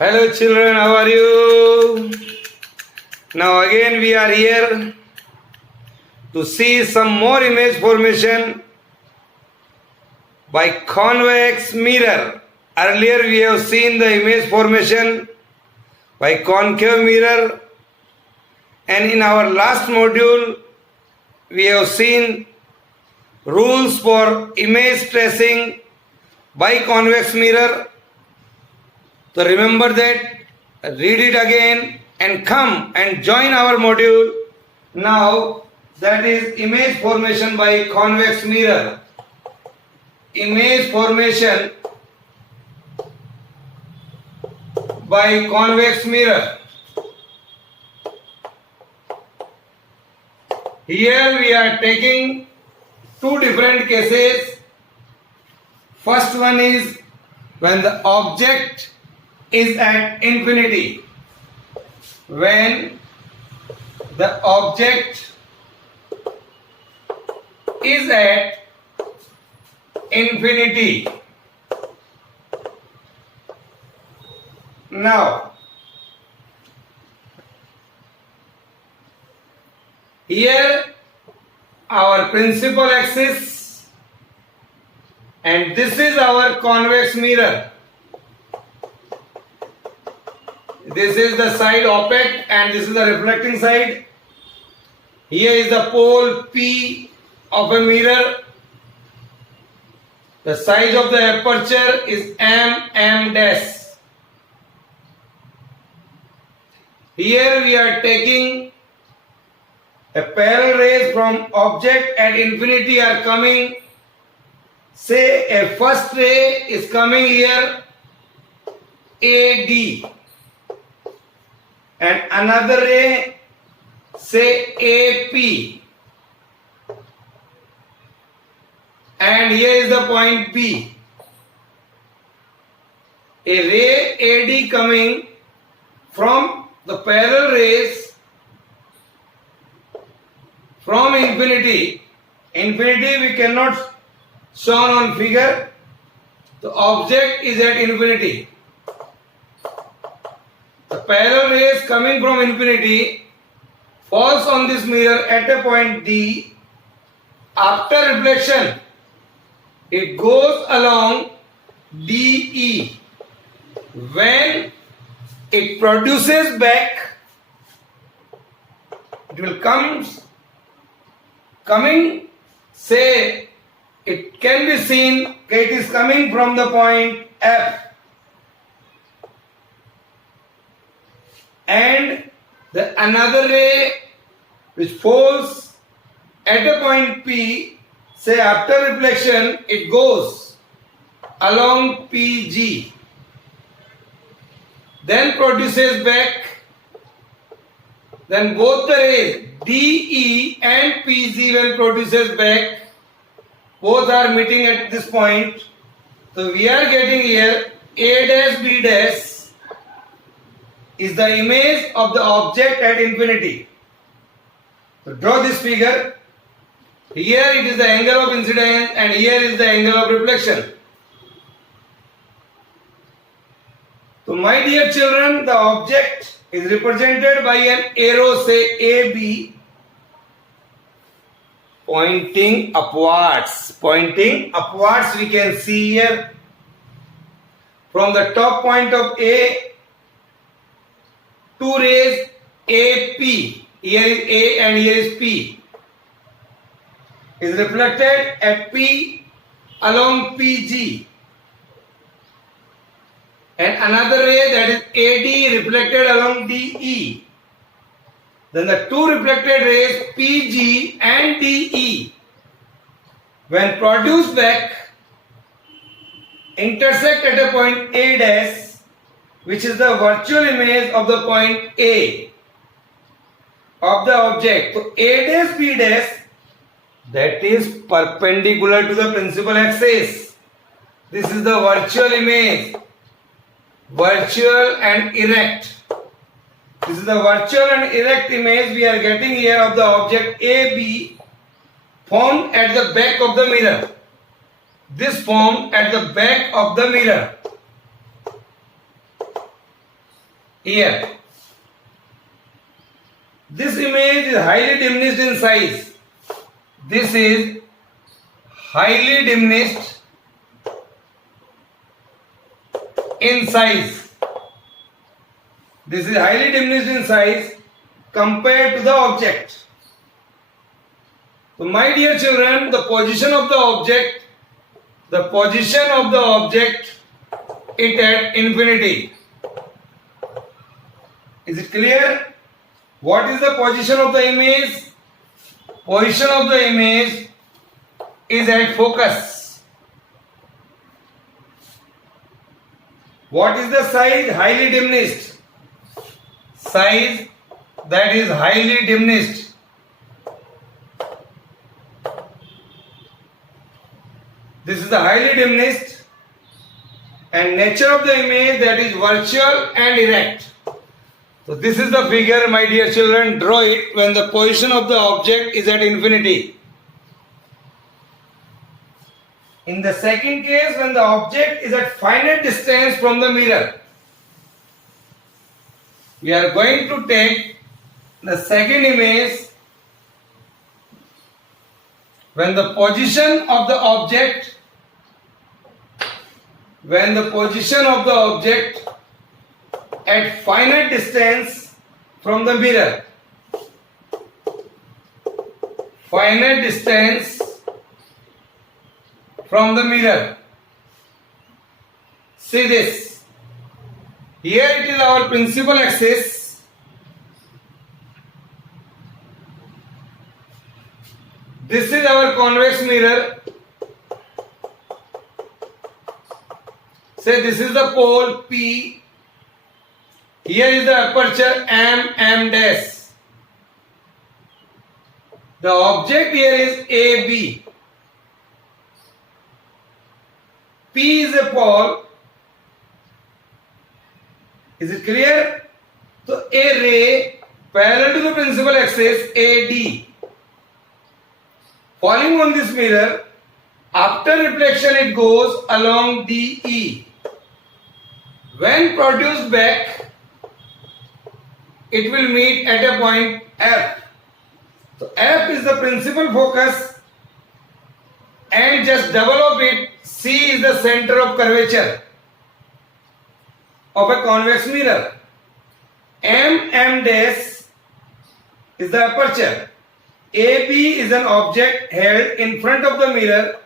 Hello children, how are you? Now again we are here to see some more image formation by convex mirror. Earlier we have seen the image formation by concave mirror, and in our last module we have seen rules for image tracing by convex mirror. So remember that, read it again and come and join our module now, that is image formation by convex mirror. Image formation by convex mirror. Here we are taking two different cases. First one is when the object is at infinity. When the object is at infinity. Now, here our principal axis, and this is our convex mirror. This is the side opaque and this is the reflecting side. Here is the pole P of a mirror. The size of the aperture is m dash. Here we are taking a parallel rays from object at infinity are coming. Say a first ray is coming here, AD, and another ray, say AP, and here is the point B. A ray AD coming from the parallel rays from infinity. Infinity we cannot shown on figure. The object is at infinity. The parallel rays coming from infinity falls on this mirror at a point D. After reflection, it goes along DE. When it produces back, it will coming, say it can be seen it is coming from the point F, and the another ray which falls at a point P, say after reflection it goes along PG, then produces back. Then both the rays DE and PG when produces back, both are meeting at this point. So we are getting here A dash B dash is the image of the object at infinity. So draw this figure. Here it is the angle of incidence and here is the angle of reflection. So my dear children, the object is represented by an arrow, say AB, pointing upwards. Pointing upwards we can see here. From the top point of A, two rays AP, here is A and here is P, is reflected at P along PG, and another ray, that is AD, reflected along DE. Then the two reflected rays PG and DE, when produced back, intersect at a point A dash, which is the virtual image of the point A of the object. So A dash B dash, that is perpendicular to the principal axis. This is the virtual image, virtual and erect. This is the virtual and erect image we are getting here of the object AB formed at the back of the mirror. This formed at the back of the mirror. Here. This image is highly diminished in size. This is highly diminished in size. This is highly diminished in size compared to the object. So my dear children, the position of the object is at infinity. Is it clear? What is the position of the image? Position of the image is at focus. What is the size? Highly diminished. Size that is highly diminished. This is the highly diminished, and nature of the image, that is virtual and erect. So this is the figure, my dear children. Draw it when the position of the object is at infinity. In the second case, when the object is at finite distance from the mirror. We are going to take the second image when the position of the object at finite distance from the mirror. Finite distance from the mirror. See this. Here it is our principal axis. This is our convex mirror. Say this is the pole P. Here is the aperture M dash. The object here is AB. P is a pole. Is it clear? So a ray parallel to the principal axis AD falling on this mirror, after reflection it goes along DE. When produced back, it will meet at a point F. So F is the principal focus, and just double of it, C is the center of curvature of a convex mirror. M dash is the aperture. AB is an object held in front of the mirror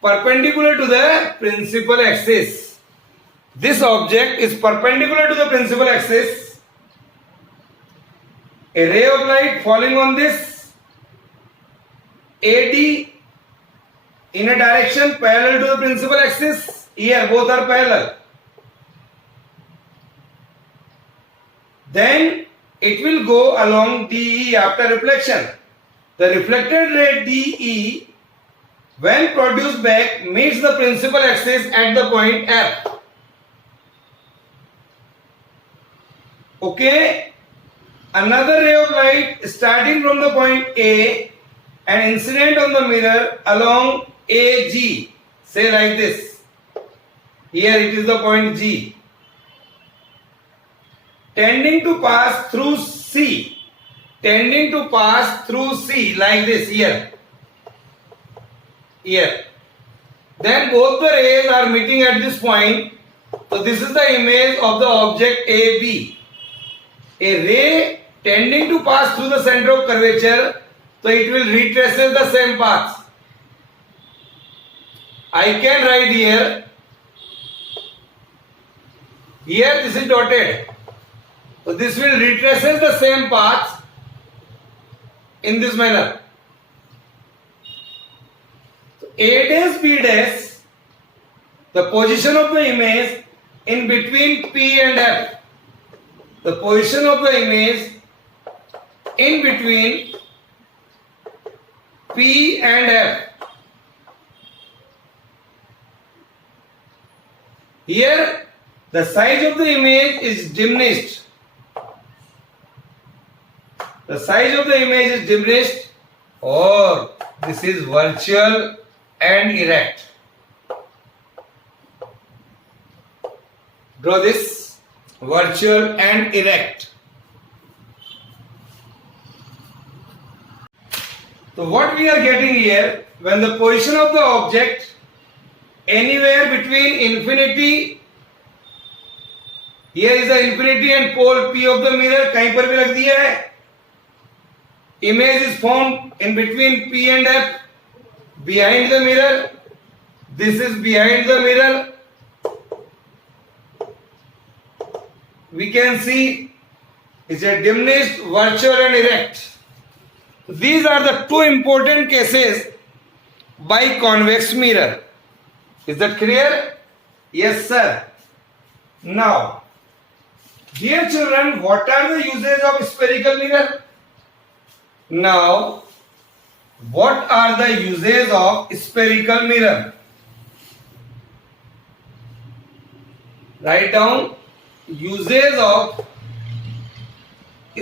perpendicular to the principal axis. This object is perpendicular to the principal axis. A ray of light falling on this AD in a direction parallel to the principal axis. Here both are parallel. Then it will go along DE after reflection. The reflected ray DE, when produced back, meets the principal axis at the point F. Okay. Another ray of light starting from the point A and incident on the mirror along AG. Say like this. Here it is the point G. Tending to pass through C. Tending to pass through C like this here. Here. Then both the rays are meeting at this point. So this is the image of the object AB. A ray tending to pass through the center of curvature, so it will retrace the same path. I can write here. Here this is dotted. So this will retrace the same path in this manner. So A dash B dash, the position of the image in between P and F. The position of the image in between P and F. Here the size of the image is diminished. The size of the image is diminished, or this is virtual and erect. Draw this. virtual and erect. So what we are getting here, when the position of the object anywhere between infinity, here is the infinity and pole P of the mirror, कहीं पर भी रख दिया है. Image is formed in between P and F, behind the mirror. This is behind the mirror. We can see it's a diminished, virtual and erect. These are the two important cases by convex mirror. Is that clear? Yes, sir. Now, dear children, what are the uses of spherical mirror? Now, what are the uses of spherical mirror? Write down uses of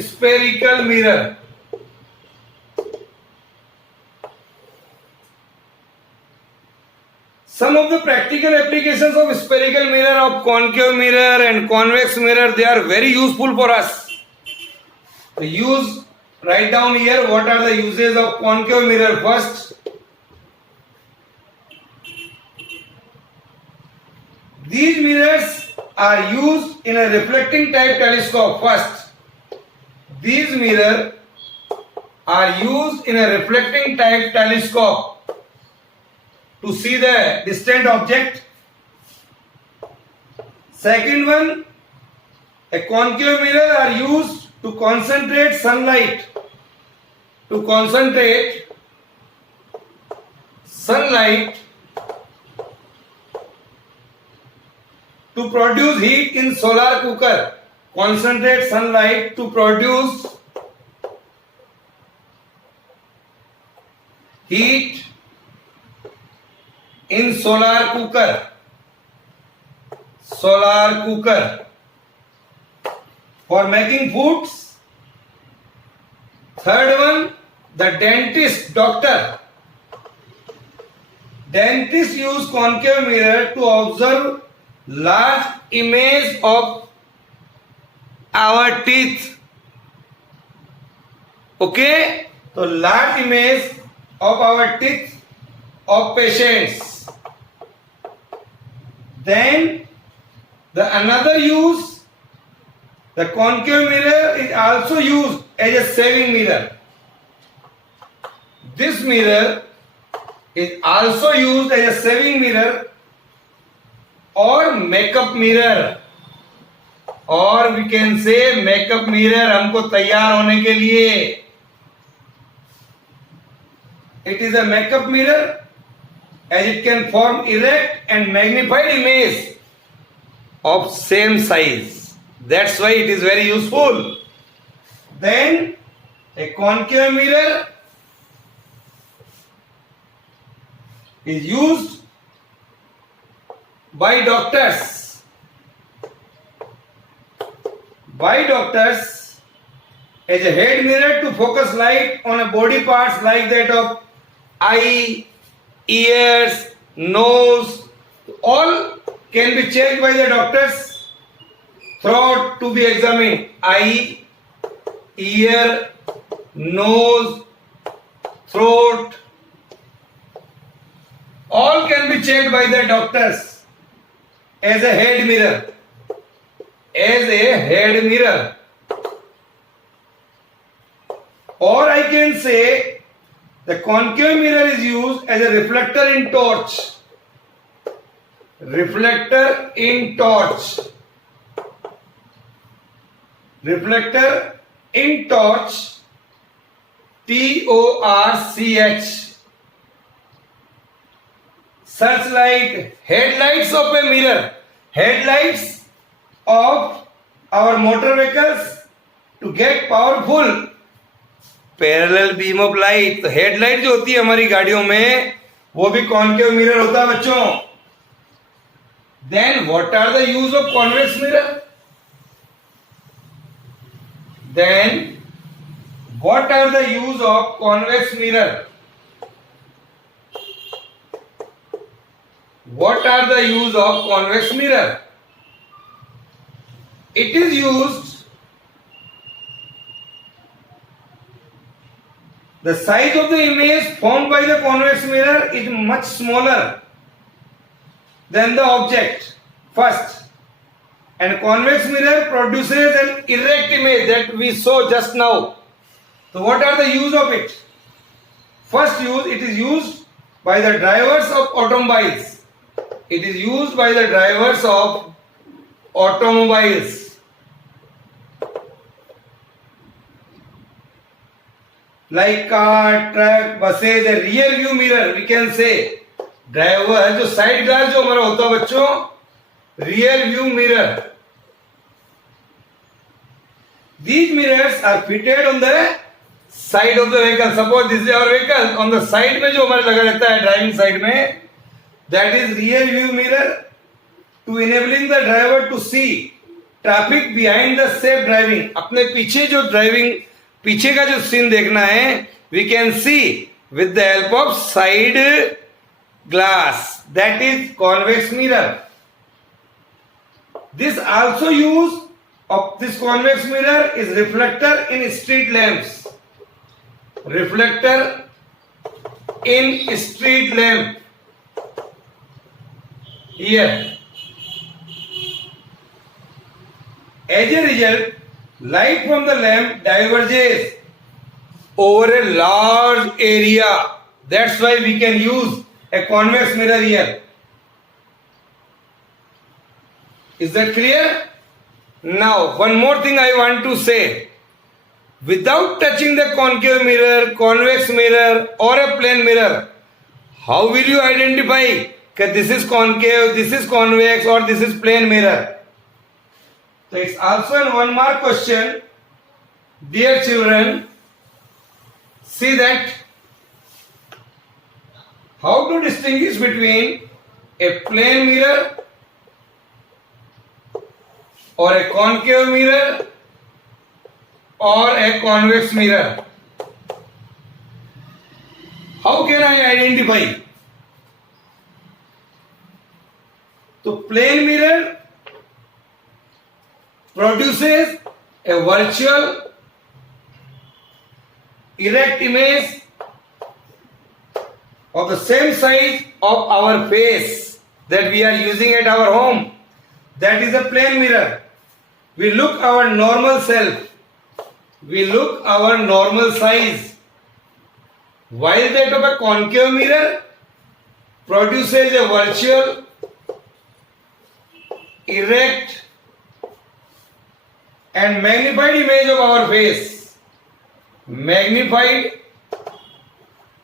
spherical mirror. Some of the practical applications of spherical mirror, of concave mirror and convex mirror, they are very useful for us. Write down here what are the uses of concave mirror first. These mirrors are used in a reflecting type telescope first. These mirrors are used in a reflecting type telescope to see the distant object. Second one, a concave mirror are used to concentrate sunlight. To concentrate sunlight to produce heat in solar cooker. Concentrate sunlight to produce heat in solar cooker. Solar cooker. For making foods. Third one, the dentist, doctor. Dentists use concave mirror to observe large image of our teeth. Okay? So large image of our teeth of patients. Then the another use, the concave mirror is also used as a saving mirror. This mirror is also used as a saving mirror or makeup mirror, or we can say makeup mirror हमको तैयार होने के लिए. It is a makeup mirror as it can form erect and magnified image of same size. That's why it is very useful. Then a concave mirror is used by doctors. By doctors as a head mirror to focus light on a body parts like that of eye, ears, nose. All can be checked by the doctors. Throat to be examined. Eye, ear, nose, throat. All can be checked by the doctors as a head mirror. As a head mirror. Or I can say the concave mirror is used as a reflector in torch. Reflector in torch. Reflector in torch. Torch. Searchlight. Headlights of a mirror. Headlights of our motor vehicles to get powerful parallel beam of light. तो headlight जो होती है हमारी गाड़ियों में वो भी concave mirror होता है बच्चों. Then what are the use of convex mirror? Then what are the use of convex mirror? What are the use of convex mirror? it is used, the size of the image formed by the convex mirror is much smaller than the object first, and convex mirror produces an erect image that we saw just now. So what are the use of it? First use, it is used by the drivers of automobiles. It is used by the drivers of automobiles. Like car, truck, buses, a rear view mirror, we can say. Driver, जो side glass जो हमारा होता है बच्चों, rear view mirror. These mirrors are fitted on the side of the vehicle. Suppose this is our vehicle, on the side में जो हमारे लगा रहता है driving side में, that is rear view mirror, to enabling the driver to see traffic behind the safe driving. अपने पीछे जो driving, पीछे का जो सीन देखना है, we can see with the help of side glass, that is convex mirror. This also use of this convex mirror is reflector in street lamps. Reflector in street lamp. Here. As a result, light from the lamp diverges over a large area. That's why we can use a convex mirror here. Is that clear? Now, one more thing I want to say. Without touching the concave mirror, convex mirror or a plane mirror, how will you identify that this is concave, this is convex or this is plane mirror? So it's also a one mark question. Dear children, see that how to distinguish between a plane mirror or a concave mirror or a convex mirror. How can I identify? So plane mirror produces a virtual erect image of the same size of our face that we are using at our home. That is a plane mirror. We look our normal self. We look our normal size. While that of a concave mirror produces a virtual erect and magnified image of our face. Magnified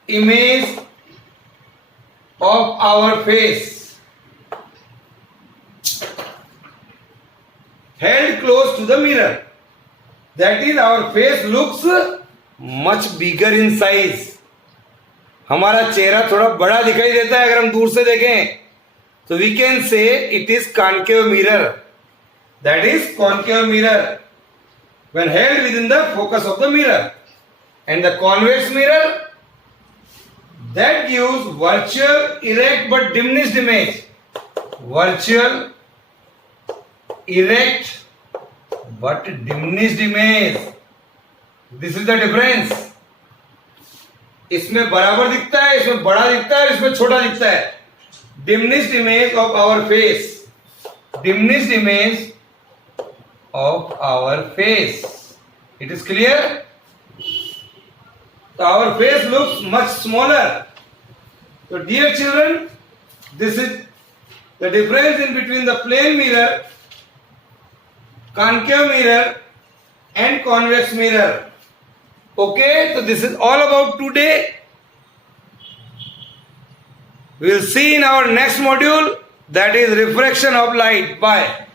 image of our face held close to the mirror. That is, our face looks much bigger in size. हमारा चेहरा थोड़ा बड़ा दिखाई देता है अगर हम दूर से देखें. So we can say it is concave mirror. That is concave mirror when held within the focus of the mirror. And the convex mirror, that gives virtual erect but diminished image. Virtual erect but diminished image. This is the difference. इसमें बराबर दिखता है, इसमें बड़ा दिखता है, इसमें छोटा दिखता है. Diminished image of our face. Diminished image of our face. It is clear? So our face looks much smaller. So dear children, this is the difference in between the plane mirror, concave mirror and convex mirror. Okay, so this is all about today. We will see in our next module, that is refraction of light. Bye.